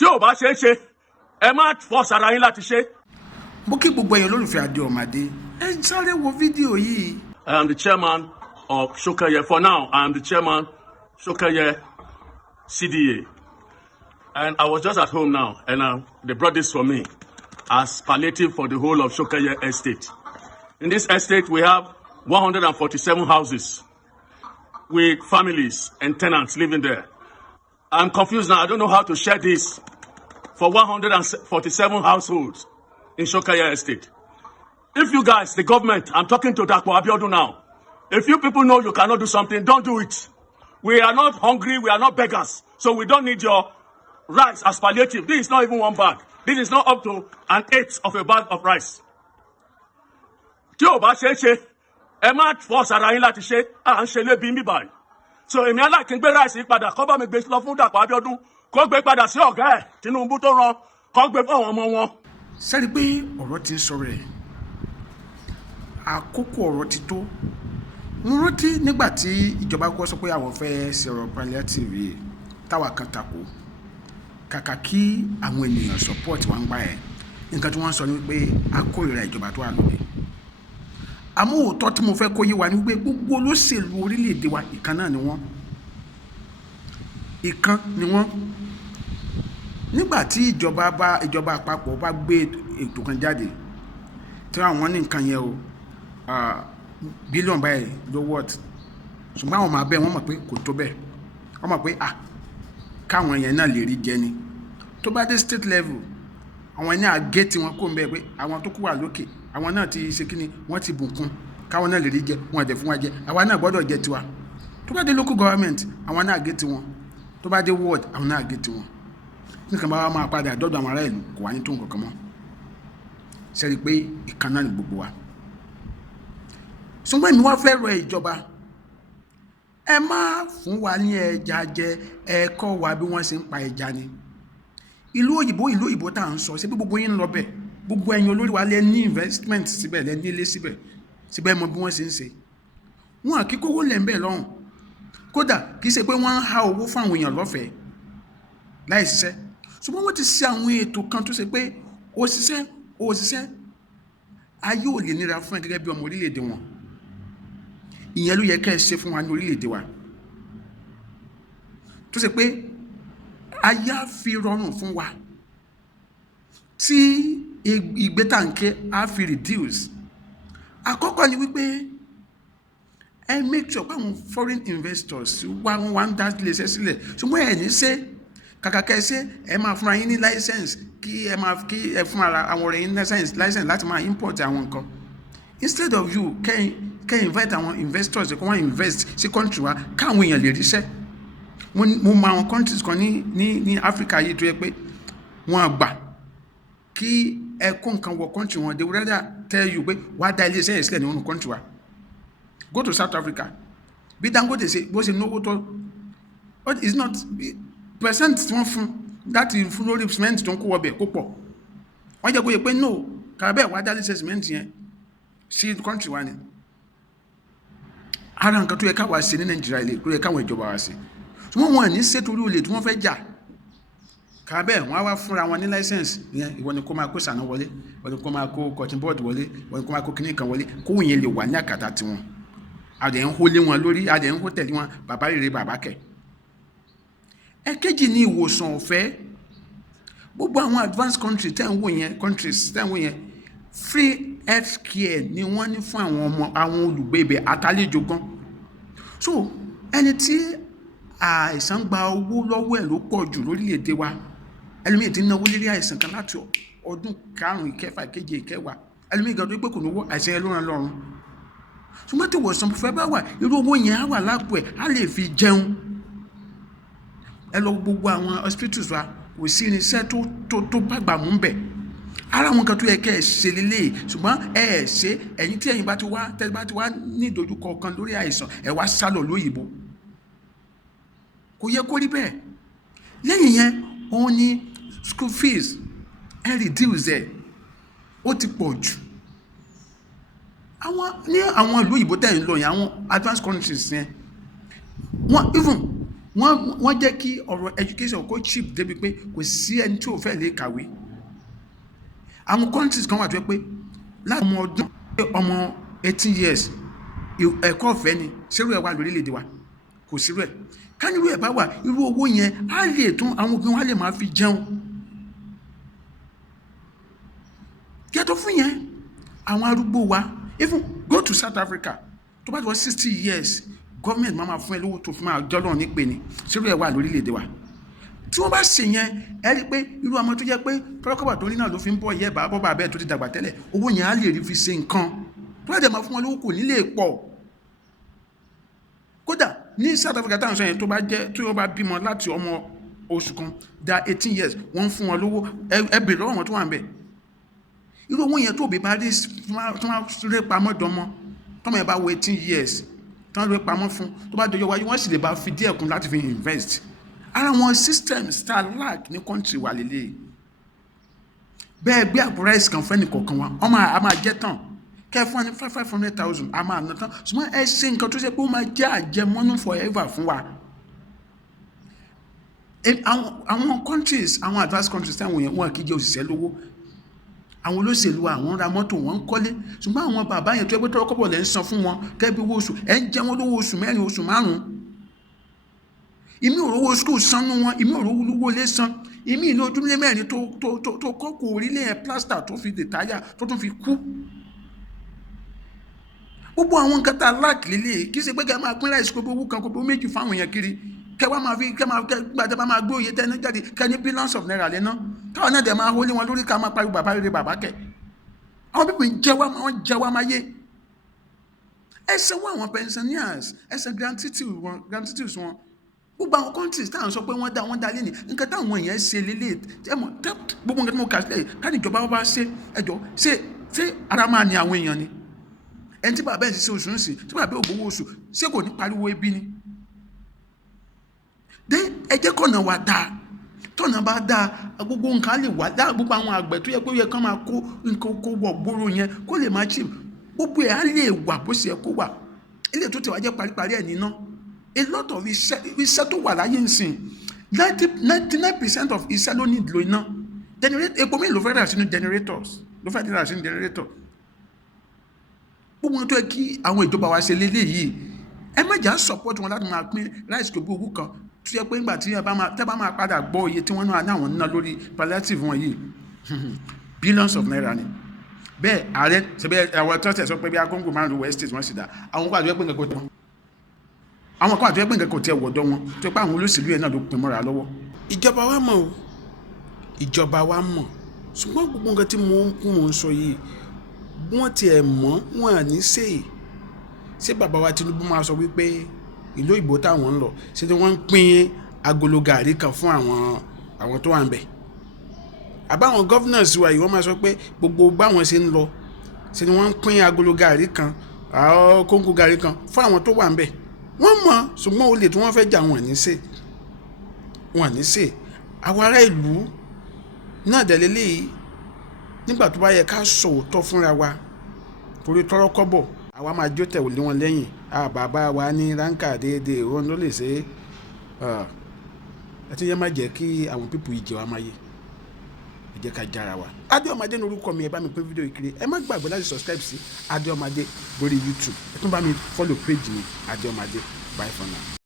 tí ò bá ṣe é ṣe ẹ má force ara yín láti ṣe. mo kí gbogbo ẹ̀yin olólùfẹ́ Adéọmọdé ẹ sáré wo fídíò yìí. I am the chairman of Shokeye. For now, I am the chairman Shokeye CDA. And I was just at home now, and they brought this for me as palliative for the whole of Shokeye estate. In this estate, we have 147 houses with families and tenants living there. I'm confused now. I don't know how to share this for 147 households in Shokeye estate. If you guys, the government, I'm talking to Dapo Abiodun now. If you people know you cannot do something, don't do it. We are not hungry, we are not beggars. So we don't need your rice as palliative. This is not even one bag. This is not up to an eighth of a bag of rice. Tí ó bá ṣe é ṣe, ẹ má force ara yín láti ṣe, à ń ṣe lébi mi báyìí. So èmi aláìkí ń gbé rice padà, kó bá mi gbé lọ fún Dapo Abiodun, kó gbé padà sí ọ̀gá ẹ̀, Tinubu tó rán, kó gbé fún àwọn ọmọ wọn. Sẹ́rí pé ọ̀rọ̀ ti ń sọ̀rọ̀ ẹ̀, àkókò ọ̀rọ̀ ti tó. Mo rántí nígbà tí ìjọba kọ́ sọ pé àwọn fẹ́ sọ̀rọ̀ palliative táwa kan tako kàkà kí àwọn ènìyàn support wọn gbà ẹ̀ nǹkan tí wọ́n sọ ni wípé a kórìíra ìjọba tó wà lóde. Àmọ́ òótọ́ tí mo fẹ́ kó yé wa ni wípé gbogbo olóṣèlú orílẹ̀-èdè wa ìkan náà ni wọ́n. Ìkan ni wọ́n. Nígbà tí ìjọba àpapọ̀ bá gbé ètò kan jáde tí àwọn ní nǹkan yẹn o bílíọ̀nù báyìí ló wọ́ọ̀tì ṣùgbọ́n àwọn ọmọ abẹ́ wọn mọ̀ pé kò tó bẹ́ẹ̀ wọ́n mọ̀ pé káwọn yẹn náà lè rí jẹ ni tó bá dé state level àwọn ẹni àgé tí wọn kó ń bẹ pé àwọn tó kú wà lókè àwọn náà ti ṣe kíni wọ́n ti bùnkún káwọn náà lè rí jẹ wọn àdẹ fún wa jẹ àwa náà gbọ́dọ̀ jẹ tiwa tó bá dé local government àwọn náà àgé tiwọn tó bá dé ward àwọn náà àgé tiwọn nǹkan bá wa máa padà dọ́dọ̀ àwọn ará ìlú kò wá ní tó nǹkan kan mọ́ sẹ́rí pé ìkan náà ni gbogbo wa ṣùgbọ́n èmi wá fẹ́ rọ ìjọba ẹ má fún wa ní ẹja jẹ ẹ kọ́ wa bí wọ́n ṣe ń pa ẹja ni ìlú òyìnbó tá à ń sọ ṣé bí gbogbo yín ń lọ bẹ̀ gbogbo ẹ̀yin olórí wa lẹ ní investment síbẹ̀ lẹ ní ilé síbẹ̀ mọ bí wọ́n ṣe ń ṣe wọn àkíkówó lẹ̀ ń bẹ̀ lọ́hùn kódà kì í ṣe pé wọ́n ń há owó fún àwọn èèyàn lọ́fẹ̀ẹ́ láì ṣiṣẹ́ ṣùgbọ́n wọ́n ti ṣe àwọn ètò kan tó ṣe pé òṣìṣẹ́ ayé ò lè nira fún ẹ gẹ́gẹ́ bí ọmọ orílẹ̀-èdè wọn ìyẹn ló yẹ ká ẹ ṣe fún wa ní orílẹ̀-èdè wa tó ṣe pé ayé á fi rọrùn fún wa tí ìgbétàǹkẹ́ á fi reduce àkọ́kọ́ ni wípé ẹ make sure pé àwọn foreign investors wá ń dá iléeṣẹ́ sílẹ̀ ṣùgbọ́n ẹ̀ ní ṣe kàkà kẹ́ ẹ ṣe ẹ máa fúnra yín ní license kí ẹ fún àwọn ọ̀rẹ́ yín license láti máa import àwọn nǹkan instead of you kẹ́ invite àwọn investors kí wọ́n invest sí country wa káwọn èèyàn lè ríṣẹ́ mo mọ àwọn countries kan ní Africa yìí tó yẹ pé wọ́n gbà kí ẹ kó nǹkan wọ country wọn they would rather tell you pé wàá dá iléeṣẹ́ yẹn sílẹ̀ ní wọn country wa go to South Africa bí Dangote ṣe bó ṣe náwó tó it's not percent tí wọ́n fún láti fún lórí cement tó ń kó wọbẹ̀ kó pọ̀ wọ́n jẹ́ kó yẹ pé no kàbẹ́ wàá dá iléeṣẹ́ cement yẹn sí country wa ni ara nǹkan tó yẹ káwa ṣe ní Nàìjíríà ilé tó yẹ káwọn ìjọba wa ṣe ṣùgbọ́n wọn ní ṣètòrí olè tí wọ́n fẹ́ jà kàbẹ́ wọ́n á wá fúnra wọn ní license yẹn ìwọ ni kó máa kó sànà wọlé ìwọ ni kó máa kó cotton board wọlé ìwọ ni kó máa kó kíní kan wọlé kówó yẹn lè wà ní àkàtà tiwọn àdẹ̀ ń hó lé wọn lórí àdẹ̀ ń hó tẹ̀lé wọn bàbá rere bàbá kẹ̀. ẹ̀kejì ní ìwòsàn ọ̀fẹ́ gbogbo àwọn advanced countries tẹ́ ń wò yẹn free health care ni wọ́n ní fún àwọn olùgbé ibẹ̀ àtàlejò gan so ẹni tí àìsàn gba owó lọ́wọ́ ẹ̀ ló pọ̀ jù lórílẹ̀‐èdè wa ẹlòmíì ti náwó lérí àìsàn kan láti ọdún karùn-ún ìkẹfà ìkeje ìkẹwàá ẹlòmíì gan tó pé kò lówó àìsàn yẹn ló ràn lọ́rùn ṣùgbọ́n tí ìwòsàn fẹ́ bá wà irú owó yẹn á wà lápò ẹ̀ á lè fi jẹun ẹ lọ gbogbo àwọn hospitals wa kò sí irinṣẹ́ tó bàgbà mú bẹ̀ ara wọn kan tó yẹ kẹ́ ẹ ṣe lélẹ̀ ṣùgbọ́n ẹ ṣe ẹ̀yin tí ẹ̀yin bá ti wá ní ìdojúkọ kan lórí àìsàn ẹ wá sálọ lóyìnbó kò yẹ kó rí bẹ́ẹ̀ lẹ́yìn yẹn òun ni school fees ẹ reduce ẹ̀ ó ti pọ̀ jù àwọn ìlú òyìnbó tẹ̀ ń lọ yẹn àwọn advanced countries yẹn wọ́n even wọ́n jẹ́ kí ọ̀rọ̀ education kó cheap débi pé kò sí ẹni tí ò fẹ́ lè kàwé. Àwọn countries kan wà tó yẹ pé láti ọmọ 18 years ẹ̀kọ́ ọ̀fẹ́ ni, ṣérú ẹ̀ wà lórílẹ̀‐èdè wa? Kò sírú ẹ̀. Kánírú ẹ̀ bá wà, irú owó yẹn á lè tún àwọn òbí wọn lè máa fi jẹun. Yàtọ̀ fún yẹn, àwọn arúgbó wa, even go to South Africa, tó bá ti wọ 60 years, government máa fún ẹ lówó tó fi máa jọ́lọ́ nípe ni, ṣérú ẹ̀ wà lórílẹ̀‐èdè wa? Tí wọ́n bá ṣe yẹn, ẹ rí pé irú ọmọ tó jẹ́ pé tọ́lọ́kọ̀bà tó ní náà ló fi ń bọ́ ìyẹ́ bàbá bàbá bẹ́ẹ̀ tó ti dàgbà tẹ́lẹ̀, owó yẹn á lè rí fi ṣe nǹkan. Tó bá jẹ́ máa fún wọn lówó kò ní lè pọ̀. Kódà ní South Africa táwọn sọ yẹn, tó bá jẹ́ tí wọ́n bá bímọ láti ọmọ oṣù kan da 18 years, wọ́n ń fún wọn lówó, ẹ bèrè lọ́wọ́ wọn tó wà ń bẹ̀. Irú owó yẹn tó bí bá rí tó máa rẹ́ pamọ́ dánmọ́, tọ́mọ yẹn bá wọ 18 years, tán rẹ́ pamọ́ fún, tó bá dọjọ́ wáyé wọ́n sì lè bá fi díẹ̀ kún láti fi invest. Ara wọn system star lag ní country wà lélẹ̀. Bẹ́ẹ̀ gbé àpò rice kan fẹ́ nìkọ̀ọ̀kan wa, ọmọ a máa jẹ́ tán, kẹ́ fún ní 500,000 a máa ná tán. Ṣùgbọ́n ẹ ṣe nǹkan tó ṣe pé ó máa jẹ́ àjẹmọ́nú forever fún wa. Àwọn countries, àwọn advanced countries táwọn yẹn wọn kì í jẹ́ òṣìṣẹ́ lówó. Àwọn olóṣèlú àwọn ra mọ́tò wọn ń kọ́lé, ṣùgbọ́n àwọn bàbá yẹn tó ẹgbẹ́ tọ́rọ kọ́bọ̀ lẹ́ ń san fún wọn kẹ́bí owó oṣù, ẹ ń jẹ wọn lówó oṣù 4 oṣù 5. Ìmí òrówó school sanú wọn, ìmí òrówó lé san, ìmí ìlú ojúlé 4 tó kọ́kọ́ orílẹ̀ ẹ̀ plaster tó fi dètáyà tó tún fi kú. Gbogbo àwọn nǹkan tá lack lélẹ̀, kì í ṣe pé kẹ́ máa pín láìsí kó owó kan kó méjì fáwọn èèyàn kiri, kẹ́ wá máa fi gbàdé máa gbé òye tẹ́ni jáde kẹ́ ní billions of naira lẹ́ná, táwọn náà dẹ̀ máa hólé wọn lórí ká máa pariwo bàbá rere bàbá kẹ̀. Àwọn pípọ̀ ń jẹ́ wá máa yé. Ẹ sanwó àwọn pensioners, ẹ san gratuities wọn. Gbogbo àwọn countries táwọn sọ pé wọ́n dá lé ní nǹkan táwọn èèyàn ṣe lélẹ̀, gbogbo nǹkan tí mo kà sílẹ̀ ká ní ìjọba wọn bá ṣe ẹjọ́ ṣé ara máa ní àwọn èèyàn ni? Ẹni tí bàbá ẹ̀ ṣiṣẹ́ oṣù ń sìn, tí bàbá ò gbowó oṣù, ṣé kò ní pariwo ebi ni? Ẹ jẹ́ kọ̀nà wa dáa, tọ̀nà bá dáa gbogbo nǹkan lè wà dáa, gbogbo àwọn àgbẹ̀ tó yẹ pé ó yẹ kán máa kó nǹkan kó wọ̀ gbòòrò yẹn kó lè máa chìm, gbogbo ẹ̀ á lè wà bó ṣe yẹ kó wà. Ilé tó ti wá jẹ́ paríparí ẹ̀ níná. A lot of iṣẹ́ tó wà láyé nsìn, 99% of iṣẹ́ ló ní ìlò iná. Epo mi ló fẹ́ rà sínú generators, gbogbo wọn tó yẹ kí àwọn ìjọba wa ṣe lélẹ̀ yìí, ẹ má jà support wọn láti máa pín rice tó bí owó kan tó yẹ pé nígbà tí tẹ́ bá máa padà gbọ́ iye tí wọ́n náà ní àwọn ná lórí palliative wọn yìí billions of naira ni. Bẹ́ẹ̀ ààrẹ ṣẹbẹ́ àwọn tọ́tẹ̀ sọ pé bí agóńgò márùn-ún west state wọ́n sì dá àwọn kan àti ẹgbẹ́ nǹkan kò tẹ́ wọ̀dọ́ wọn tó yẹ pé àwọn olóṣèlú yẹn náà ló pin mọ́ra lọ́wọ́. Ìjọba wa mọ̀ ṣùgbọ́n gbogbo nǹkan tí mo ń sọ yìí wọ́n ti ẹ̀ mọ́ wọn à ní ṣé bàbá wa Tinubu máa sọ wípé ìlú ìbò táwọn ń lọ ṣe tí wọ́n ń pín agolo gàrí kan fún àwọn tó wà ń bẹ̀? Àbáwọn governors wa yìí wọ́n máa sọ pé gbogbo báwọn ṣe ń lọ ṣe ni wọ́n ń pín agolo gàrí kan kóńgò gàrí kan fún àwọn tó wà ń bẹ̀? Wọ́n mọ̀, ṣùgbọ́n olè tí wọ́n fẹ́ jà wọn ní ṣe àwọn ará ìlú náà dẹ̀ lélẹ́yìí. Nígbà tó bá yẹ ká sòótọ́ fúnra wa, torí tọ́rọ́ kọ́bọ̀ àwa máa jó tẹ̀ lé wọn lẹ́yìn, bàbá wa ní ránkà déédéé òun ló lè ṣe ẹ ti yẹ má jẹ́ kí àwọn pípù yìí jẹ́ wa máa yé, ẹ jẹ́ ká jára wa. Adéọmọdé ní orúkọ mi, ẹ bá mi pín fídíò ìkiri, ẹ má gbàgbé láti subscribe sí Adéọmọdé lórí YouTube, ẹ tún bá mi follow page mi Adéọmọdé. Bye for now.